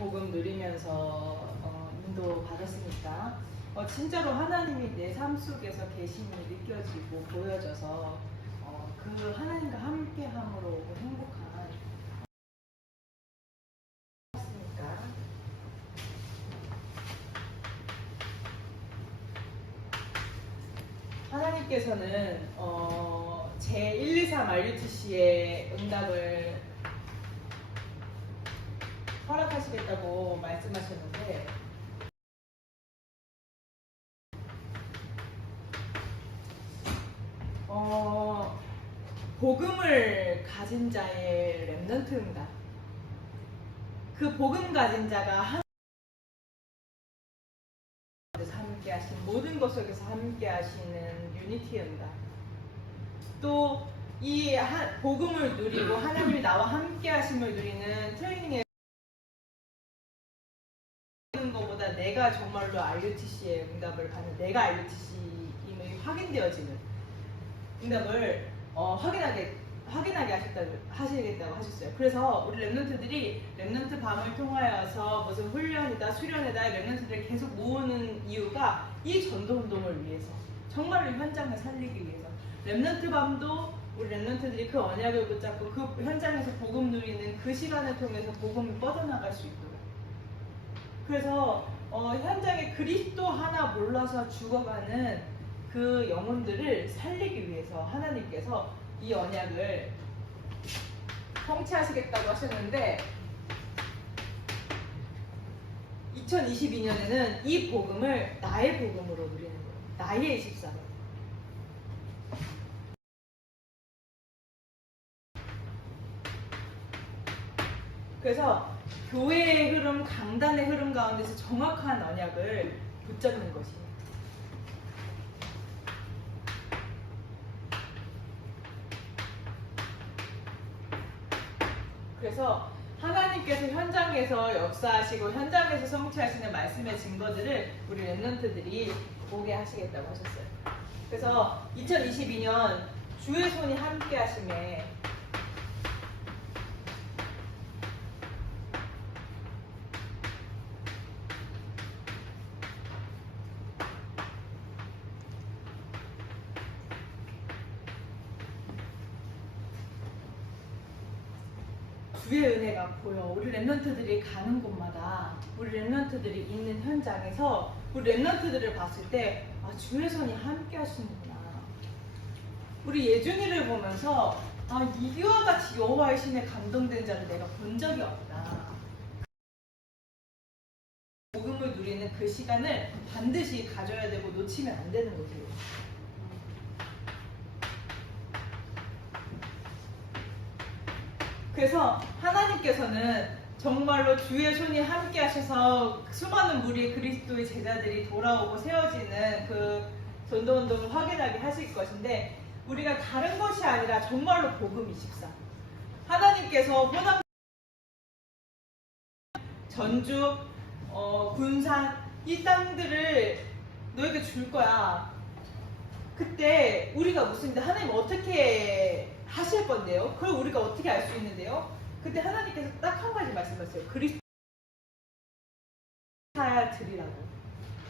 복음 누리면서 인도 받았으니까 진짜로 하나님이 내 삶 속에서 계심이 느껴지고 보여져서 그 하나님과 함께함으로 행복한 하나님께서는 제 123 RUTC의 응답을 허락하시겠다고 말씀하셨는데 복음을 가진 자의 렘넌트 응답, 그 복음 가진 자가 함께 하신 모든 것 속에서 함께 하시는 유니티 응답, 또 이 복음을 누리고 하나님이 나와 함께 하심을 누리는 트레이닝에 것보다 내가 정말로 RUTC의 응답을 받는, 내가 RUTC임이 확인되어지는 응답을 확인하게 하시겠다고 하셨어요. 그래서 우리 렘넌트들이 렘넌트 밤을 통하여서 무슨 훈련이다 수련이다 렘넌트들을 계속 모으는 이유가 이 전도 운동을 위해서, 정말로 현장을 살리기 위해서. 렘넌트 밤도 우리 렘넌트들이 그 언약을 붙잡고 그 현장에서 복음 누리는 그 시간을 통해서 복음이 뻗어나갈 수 있도록. 그래서 현장에 그리스도 하나 몰라서 죽어가는 그 영혼들을 살리기 위해서 하나님께서 이 언약을 성취하시겠다고 하셨는데 2022년에는 이 복음을 나의 복음으로 누리는 거예요. 나의 24로. 그래서 교회의 흐름, 강단의 흐름 가운데서 정확한 언약을 붙잡는 것이에요. 그래서 하나님께서 현장에서 역사하시고 현장에서 성취하시는 말씀의 증거들을 우리 렘넌트들이 보게 하시겠다고 하셨어요. 그래서 2022년 주의 손이 함께 하심에 주의 은혜가 보여. 우리 렘넌트들이 가는 곳마다, 우리 렘넌트들이 있는 현장에서 우리 렘넌트들을 봤을 때 주의 손이 함께 하시는구나. 우리 예준이를 보면서 이와 같이 여호와의 신에 감동된 자를 내가 본 적이 없다. 복음을 누리는 그 시간을 반드시 가져야 되고 놓치면 안 되는 거예요. 그래서 하나님께서는 정말로 주의 손이 함께 하셔서 수많은 무리의 그리스도의 제자들이 돌아오고 세워지는 그 전도운동을 확인하게 하실 것인데, 우리가 다른 것이 아니라 정말로 복음 24. 하나님께서 호남, 전주, 군산 이 땅들을 너에게 줄 거야. 그때 우리가 묻습니다. 하나님 어떻게 하실 건데요? 그걸 우리가 어떻게 알 수 있는데요? 그때 하나님께서 딱 한 가지 말씀하셨어요. 그리스도야 드리라고.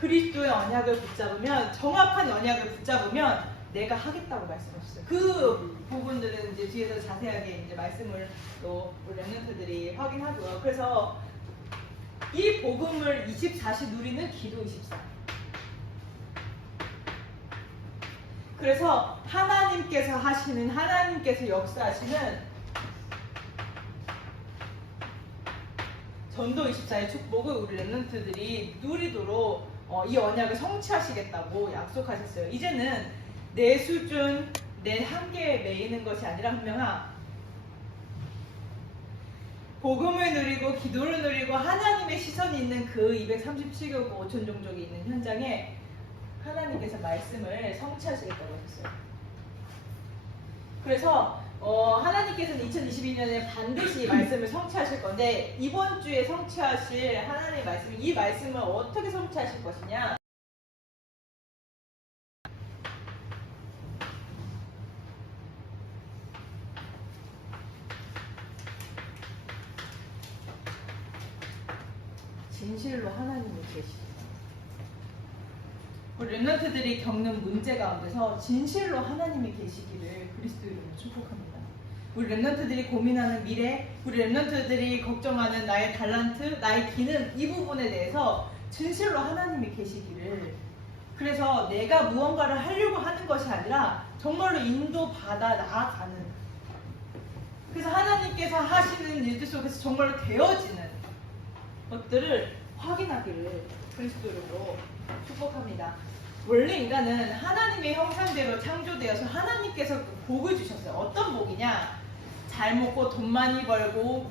그리스도의 언약을 붙잡으면, 정확한 언약을 붙잡으면 내가 하겠다고 말씀하셨어요. 그 부분들은 이제 뒤에서 자세하게 이제 말씀을 또 우리 렘넌트들이 확인하고요. 그래서 이 복음을 24시 누리는 기도 24. 그래서 하나님께서 하시는, 하나님께서 역사하시는 전도 24의 축복을 우리 렘넌트들이 누리도록 이 언약을 성취하시겠다고 약속하셨어요. 이제는 내 수준, 내 한계에 매이는 것이 아니라 분명한 복음을 누리고 기도를 누리고 하나님의 시선이 있는 그 237개국 5천 종족이 있는 현장에 하나님께서 말씀을 성취하시겠다고 하셨어요. 그래서 하나님께서는 2022년에 반드시 말씀을 성취하실 건데, 이번 주에 성취하실 하나님의 말씀, 이 말씀을 어떻게 성취하실 것이냐? 진실로 하나님이 계시다. 우리 렘넌트들이 겪는 문제 가운데서 진실로 하나님이 계시기를 그리스도 이름으로 축복합니다. 우리 렘넌트들이 고민하는 미래, 우리 렘넌트들이 걱정하는 나의 달란트, 나의 기능, 이 부분에 대해서 진실로 하나님이 계시기를, 그래서 내가 무언가를 하려고 하는 것이 아니라 정말로 인도받아 나아가는, 그래서 하나님께서 하시는 일들 속에서 정말로 되어지는 것들을 확인하기를 그리스도로 축복합니다. 원래 인간은 하나님의 형상대로 창조되어서 하나님께서 복을 주셨어요. 어떤 복이냐? 잘 먹고 돈 많이 벌고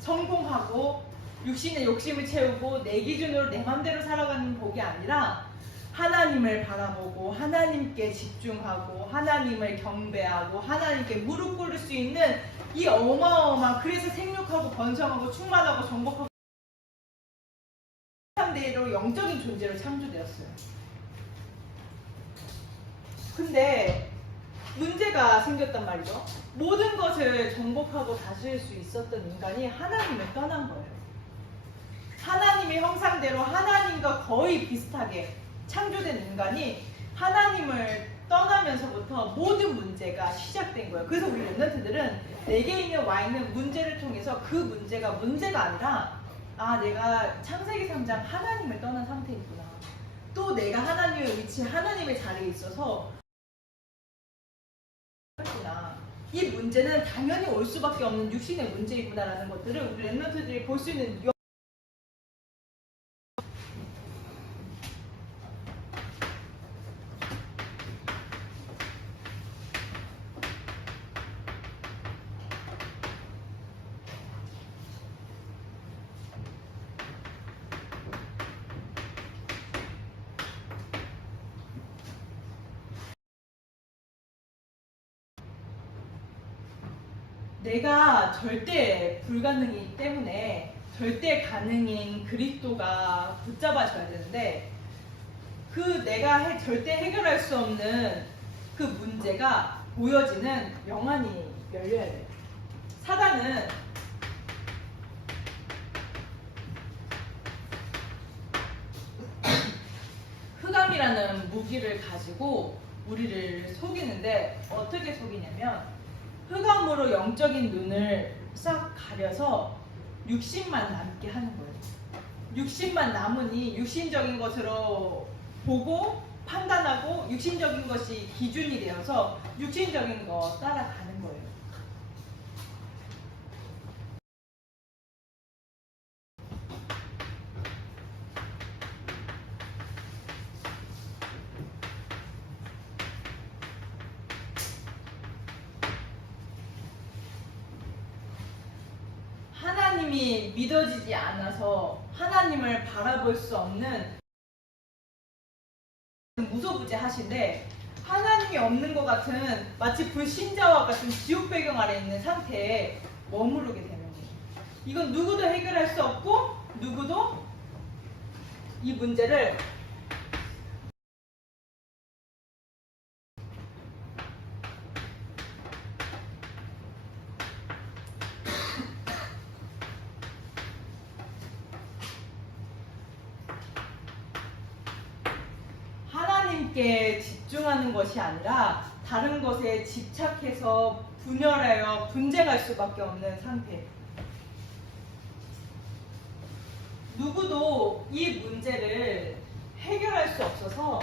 성공하고 육신의 욕심을 채우고 내 기준으로 내 맘대로 살아가는 복이 아니라 하나님을 바라보고 하나님께 집중하고 하나님을 경배하고 하나님께 무릎 꿇을 수 있는 이 어마어마한, 그래서 생육하고 번성하고 충만하고 정복하고 상대로 영적인 존재로 창조되었어요. 근데 문제가 생겼단 말이죠. 모든 것을 정복하고 다스릴 수 있었던 인간이 하나님을 떠난 거예요. 하나님의 형상대로 하나님과 거의 비슷하게 창조된 인간이 하나님을 떠나면서부터 모든 문제가 시작된 거예요. 그래서 우리 렘넌트들은 내게 있는 와 있는 문제를 통해서 그 문제가 아니라, 아, 내가 창세기 3장 하나님을 떠난 상태이구나. 또 내가 하나님의 위치, 하나님의 자리에 있어서 이 문제는 당연히 올 수밖에 없는 육신의 문제이구나라는 것들을 우리 렘넌트들이 볼 수 있는, 내가 절대 불가능이기 때문에 절대 가능인 그리스도가 붙잡아줘야 되는데, 그 내가 절대 해결할 수 없는 그 문제가 보여지는 영안이 열려야 돼요. 사단은 흑암이라는 무기를 가지고 우리를 속이는데, 어떻게 속이냐면 흑암으로 영적인 눈을 싹 가려서 육신만 남게 하는 거예요. 육신만 남으니 육신적인 것으로 보고 판단하고 육신적인 것이 기준이 되어서 육신적인 거 따라가는 거예요. 하나님이 믿어지지 않아서 하나님을 바라볼 수 없는 무소부재하신데, 하나님이 없는 것 같은 마치 불신자와 같은 지옥 배경 아래 있는 상태에 머무르게 되는 거예요. 이건 누구도 해결할 수 없고 누구도 이 문제를 하나님께 집중하는 것이 아니라 다른 것에 집착해서 분열하여 분쟁할 수밖에 없는 상태. 누구도 이 문제를 해결할 수 없어서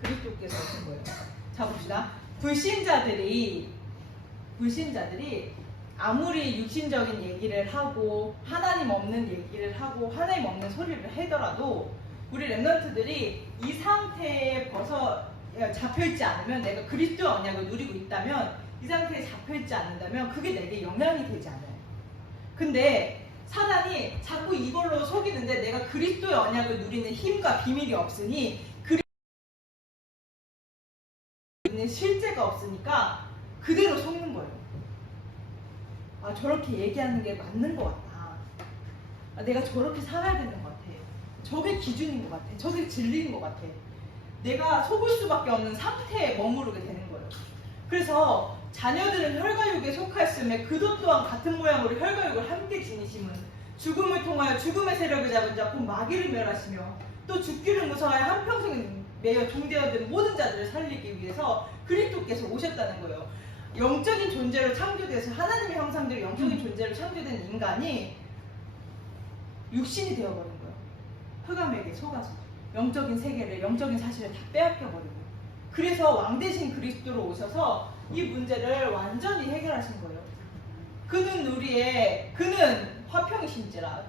그리스도께서 오신 거예요. 자, 봅시다. 불신자들이 아무리 육신적인 얘기를 하고 하나님 없는 얘기를 하고 하나님 없는 소리를 하더라도 우리 렘넌트들이 이 상태에 잡혀있지 않으면, 내가 그리스도의 언약을 누리고 있다면, 이 상태에 잡혀있지 않는다면 그게 내게 영향이 되지 않아요. 근데 사단이 자꾸 이걸로 속이는데, 내가 그리스도의 언약을 누리는 힘과 비밀이 없으니, 그리스도의 실제가 없으니까 그대로 속는 거예요. 아, 저렇게 얘기하는 게 맞는 것 같다. 아, 내가 저렇게 살아야 되는 것 같아. 저게 기준인 것 같아. 저게 진리인 것 같아. 내가 속을 수밖에 없는 상태에 머무르게 되는 거예요. 그래서 자녀들은 혈과육에 속하였음에 그도 또한 같은 모양으로 혈과육을 함께 지니심은 죽음을 통하여 죽음의 세력을 잡은 자 곧 마귀를 멸하시며 또 죽기를 무서워하여 한평생 매여 종되어든 모든 자들을 살리기 위해서 그리스도께서 오셨다는 거예요. 영적인 존재로 창조되어서 하나님의 형상대로 영적인 존재로 창조된 인간이 육신이 되어버린 거예요. 흑암에게 속아서 영적인 세계를, 영적인 사실을 다 빼앗겨버리고, 그래서 왕 대신 그리스도로 오셔서 이 문제를 완전히 해결하신 거예요. 그는 화평이신지라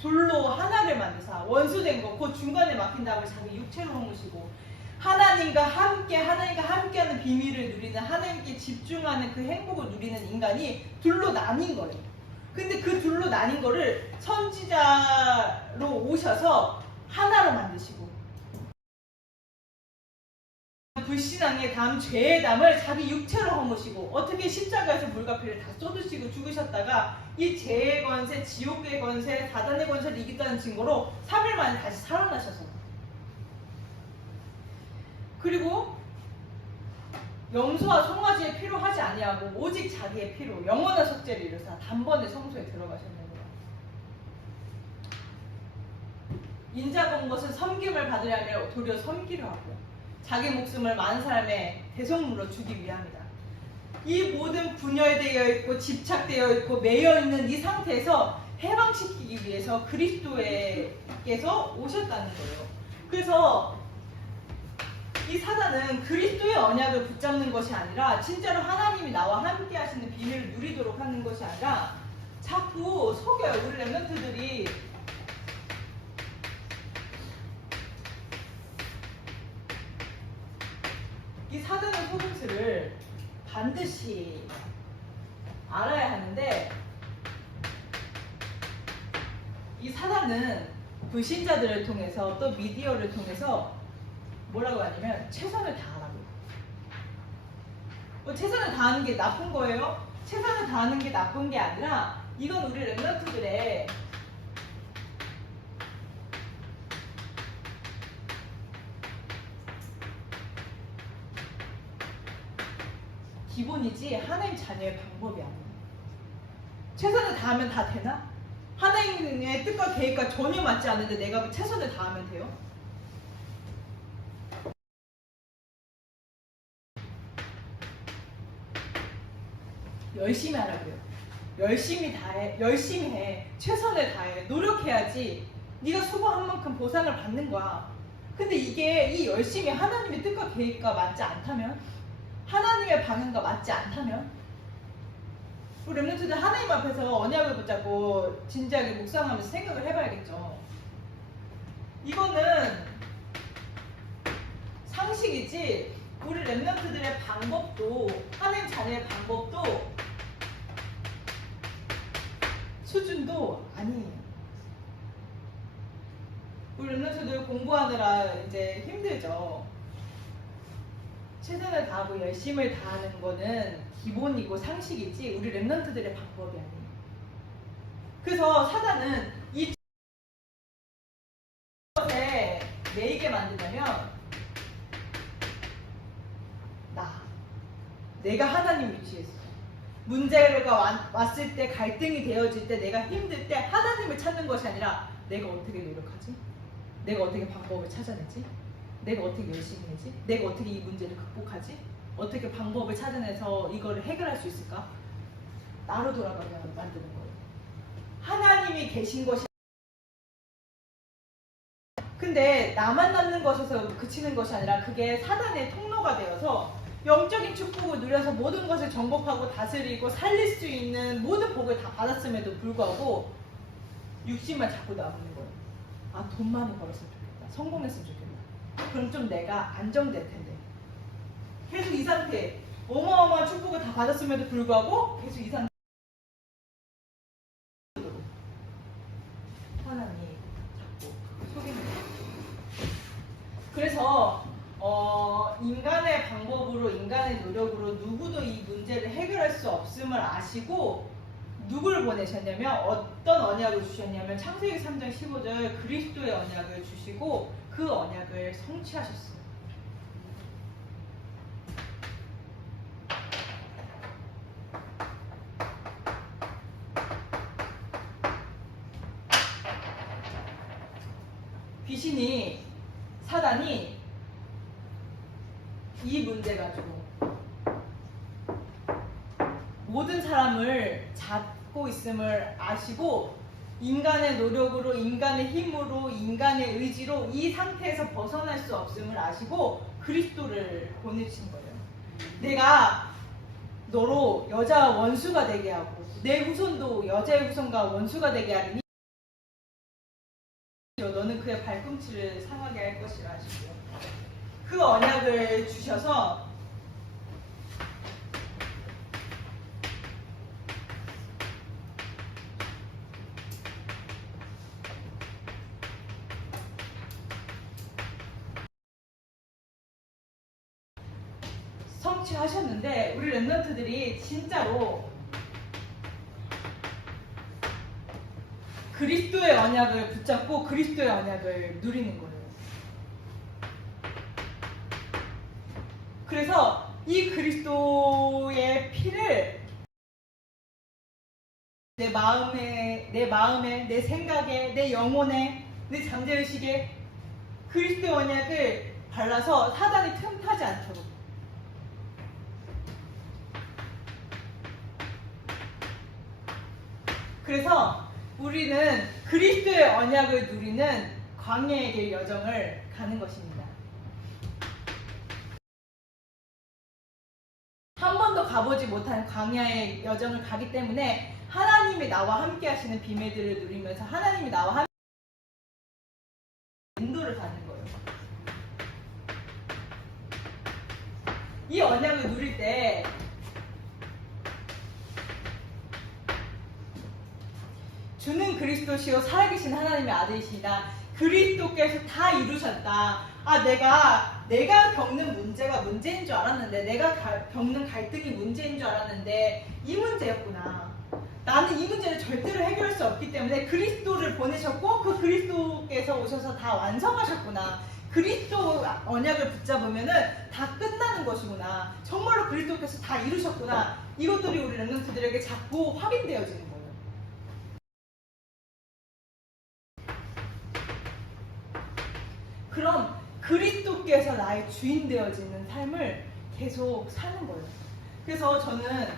둘로 하나를 만드사 원수된 것 곧 중간에 막힌 답을 자기 육체로 허무시고 하나님과 함께하는 비밀을 누리는, 하나님께 집중하는 그 행복을 누리는 인간이 둘로 나뉜 거예요. 근데 그 둘로 나뉜 거를 선지자로 오셔서 하나로 만드시고, 불신앙의 담, 죄의 담을 자기 육체로 허무시고, 어떻게 십자가에서 물과 피를 다 쏟으시고 죽으셨다가 이 죄의 권세, 지옥의 권세, 사단의 권세를 이겼다는 증거로 3일 만에 다시 살아나셔서, 그리고 염소와 송아지의 피로 하지 아니하고 오직 자기의 피로 영원한 속죄를 이루사 단번에 성소에 들어가셨느니라. 인자가 온 것은 섬김을 받으려 하며 도리어 섬기려 하고 자기 목숨을 많은 사람의 대속물로 주기 위함이다. 이 모든 분열되어 있고 집착되어 있고 매여 있는 이 상태에서 해방시키기 위해서 그리스도께서 오셨다는 거예요. 그래서 이 사단은 그리스도의 언약을 붙잡는 것이 아니라 진짜로 하나님이 나와 함께 하시는 비밀을 누리도록 하는 것이 아니라 자꾸 속여요. 우리 렘넌트들이 이 사단의 속임수를 반드시 알아야 하는데, 이 사단은 불신자들을 통해서 또 미디어를 통해서 뭐라고 하냐면 최선을 다하라고요. 최선을 다하는 게 나쁜 거예요? 최선을 다하는 게 나쁜 게 아니라 이건 우리 렘넌트들의 기본이지 하나님 자녀의 방법이 아니에요. 최선을 다하면 다 되나? 하나님의 뜻과 계획과 전혀 맞지 않는데 내가 최선을 다하면 돼요? 열심히 하라고요. 열심히 다해, 열심히 해, 최선을 다해, 노력해야지 네가 수고한 만큼 보상을 받는 거야. 근데 이게 이 열심히 하나님의 뜻과 계획과 맞지 않다면, 하나님의 방향과 맞지 않다면, 우리 렘넌트들 하나님 앞에서 언약을 붙잡고 진지하게 묵상하면서 생각을 해봐야겠죠. 이거는 상식이지 우리 렘넌트들의 방법도, 하나님 자녀의 방법도 수준도 아니에요. 우리 렘넌트들 공부하느라 이제 힘들죠. 최선을 다하고 열심을 다하는 거는 기본이고 상식이지 우리 렘넌트들의 방법이 아니에요. 그래서 사단은 이 것에 매이게 만드냐면, 내가 하나님 위치에 있어. 문제가 왔을 때, 갈등이 되어질 때, 내가 힘들 때 하나님을 찾는 것이 아니라 내가 어떻게 노력하지? 내가 어떻게 방법을 찾아내지? 내가 어떻게 열심히 하지? 내가 어떻게 이 문제를 극복하지? 어떻게 방법을 찾아내서 이거를 해결할 수 있을까? 나로 돌아가게 만드는 거예요. 하나님이 계신 것이, 근데 나만 남는 것에서 그치는 것이 아니라 그게 사단의 통로가 되어서 영적인 축복을 누려서 모든 것을 정복하고 다스리고 살릴 수 있는 모든 복을 다 받았음에도 불구하고 육신만 자꾸 남는 거예요. 아, 돈 많이 벌었으면 좋겠다. 성공했으면 좋겠다. 그럼 좀 내가 안정될 텐데. 계속 이 상태, 어마어마한 축복을 다 받았음에도 불구하고 계속 이 상태. 하나님 자꾸 속이는 거예요. 그래서 인간의 방법으로, 인간의 노력으로 누구도 이 문제를 해결할 수 없음을 아시고 누구를 보내셨냐면, 어떤 언약을 주셨냐면 창세기 3장 15절 그리스도의 언약을 주시고 그 언약을 성취하셨어요. 귀신이, 사단이 이 문제 가지고 모든 사람을 잡고 있음을 아시고 인간의 노력으로, 인간의 힘으로, 인간의 의지로 이 상태에서 벗어날 수 없음을 아시고 그리스도를 보내신 거예요. 내가 너로 여자 원수가 되게 하고 내 후손도 여자의 후손과 원수가 되게 하리니 너는 그의 발꿈치를 상하게 할 것이라 하시고 그 언약을 주셔서 성취하셨는데 우리 랩런트들이 진짜로 그리스도의 언약을 붙잡고 그리스도의 언약을 누리는 거예요. 그래서 이 그리스도의 피를 내 마음에, 내 생각에, 내 영혼에, 내 잠재의식에 그리스도의 언약을 발라서 사단이 틈타지 않도록 그래서 우리는 그리스도의 언약을 누리는 광야의 길 여정을 가는 것입니다. 한 번도 가보지 못한 광야의 여정을 가기 때문에 하나님이 나와 함께 하시는 비밀들을 누리면서 하나님이 나와 함께 인도를 가는 거예요. 이 언약을 누릴 때 주는 그리스도시요 살아계신 하나님의 아들이시다. 그리스도께서 다 이루셨다. 아, 내가 겪는 문제가 문제인 줄 알았는데, 내가 겪는 갈등이 문제인 줄 알았는데 이 문제였구나. 나는 이 문제를 절대로 해결할 수 없기 때문에 그리스도를 보내셨고 그 그리스도께서 오셔서 다 완성하셨구나. 그리스도 언약을 붙잡으면은 다 끝나는 것이구나. 정말로 그리스도께서 다 이루셨구나. 이것들이 우리 렘넌트들에게 자꾸 확인되어지는 거예요. 그럼 그리스도께서 나의 주인 되어지는 삶을 계속 사는 거예요. 그래서 저는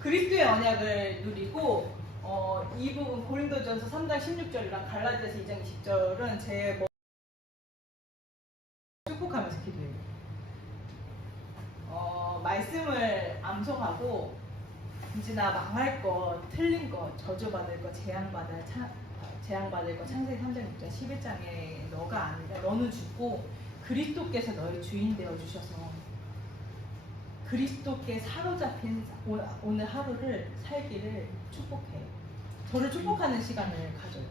그리스도의 언약을 누리고 이 부분 고린도전서 3장 16절이랑 갈라디아서 2장 20절은 제 축복하면서 기도해요. 말씀을 암송하고 이제 나 망할 것, 틀린 것, 저주받을 것, 재앙받을 것 창세기 3장 6장 11장에 너가 아니라 너는 죽고 그리스도께서 너의 주인 되어주셔서 그리스도께 사로잡힌 오늘 하루를 살기를 축복해요. 저를 축복하는 시간을 가져요.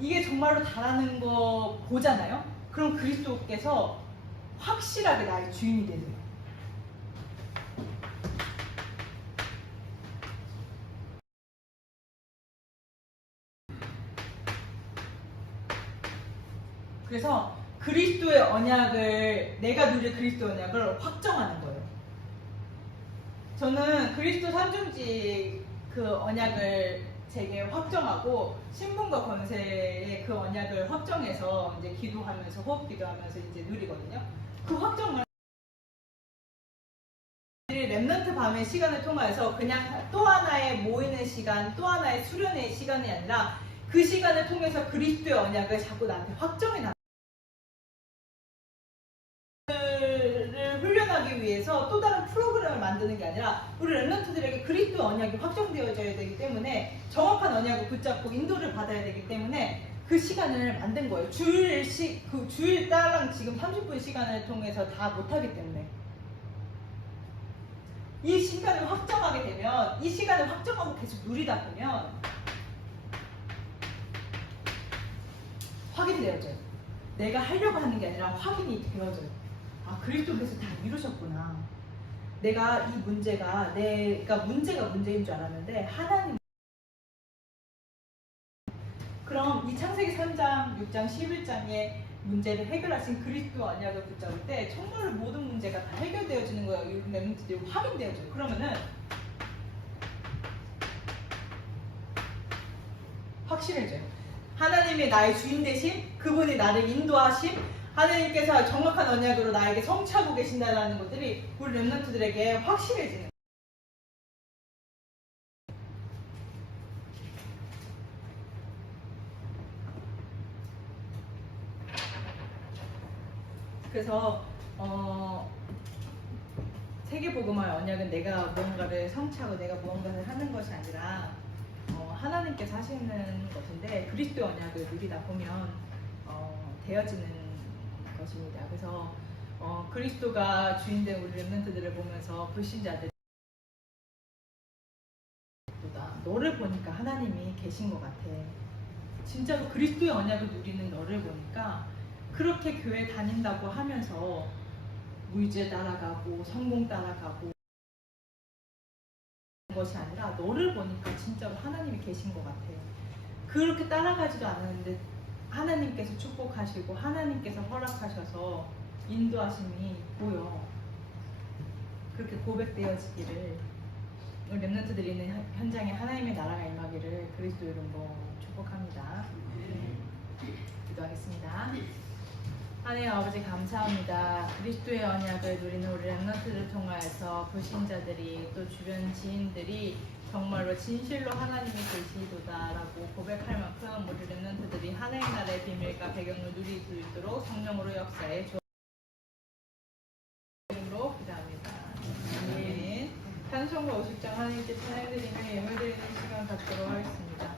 이게 정말로 다라는 거 보잖아요? 그럼 그리스도께서 확실하게 나의 주인이 되는 거예요. 그래서 그리스도의 언약을 내가 누릴 그리스도의 언약을 확정하는 거예요. 저는 그리스도 삼중직 그 언약을 제게 확정하고 신분과 권세의 그 언약을 확정해서 이제 기도하면서 호흡 기도하면서 이제 누리거든요. 그 확정을 렘넌트 밤의 시간을 통해서 그냥 또 하나의 모이는 시간, 또 하나의 수련의 시간이 아니라 그 시간을 통해서 그리스도의 언약을 자꾸 나한테 확정해 나. 훈련하기 위해서 또 다른 프로그램을 만드는 게 아니라 우리 렘넌트들에게 그리스도 언약이 확정되어져야 되기 때문에 정확한 언약을 붙잡고 인도를 받아야 되기 때문에 그 시간을 만든 거예요. 주일 따랑 지금 30분 시간을 통해서 다 못하기 때문에 이 시간을 확정하게 되면 이 시간을 확정하고 계속 누리다 보면 확인이 되어져요. 내가 하려고 하는 게 아니라 확인이 되어져요. 아, 그리스도께서 다 이루셨구나. 내가 이 문제가 문제가 문제인 줄 알았는데 하나님. 그럼 이 창세기 3장, 6장, 11장의 문제를 해결하신 그리스도 언약을 붙잡을 때 정말 모든 문제가 다 해결되어지는 거예요. 이 렘넌트들이 확인되어져요. 그러면은 확실해져요. 하나님이 나의 주인 되심, 그분이 나를 인도하심, 하나님께서 정확한 언약으로 나에게 성취하고 계신다라는 것들이 우리 렘넌트들에게 확실해지는. 그래서 세계복음화의 언약은 내가 무언가를 성취하고 내가 무언가를 하는 것이 아니라 하나님께서 하시는 것인데, 그리스도의 언약을 누리다 보면 되어지는 것입니다. 그래서 그리스도가 주인된 우리 렘넌트들을 보면서 불신자들, 너를 보니까 하나님이 계신 것 같아. 진짜로 그리스도의 언약을 누리는 너를 보니까 그렇게 교회 다닌다고 하면서 물질 따라가고 성공 따라가고 것이 아니라 너를 보니까 진짜로 하나님이 계신 것 같아. 그렇게 따라가지도 않았는데 하나님께서 축복하시고 하나님께서 허락하셔서 인도하심이 보여. 그렇게 고백되어지기를, 우리 렘넌트들이 있는 현장에 하나님의 나라가 임하기를 그리스도 이름으로 축복합니다. 기도하겠습니다. 하나님 아버지 감사합니다. 그리스도의 언약을 누리는 우리 렘넌트를 통하여서 불신자들이 또 주변 지인들이 정말로 진실로 하나님이 계시도다라고 고백할 만큼 우리 렘넌트들이 하나님 나라의 비밀과 배경을 누릴 수 있도록 성령으로 역사해 주옵소서. 이름으로 기도합니다. 아멘. 찬송가 50장 하나님께 찬양드리며 예물드리는 시간 갖도록 하겠습니다.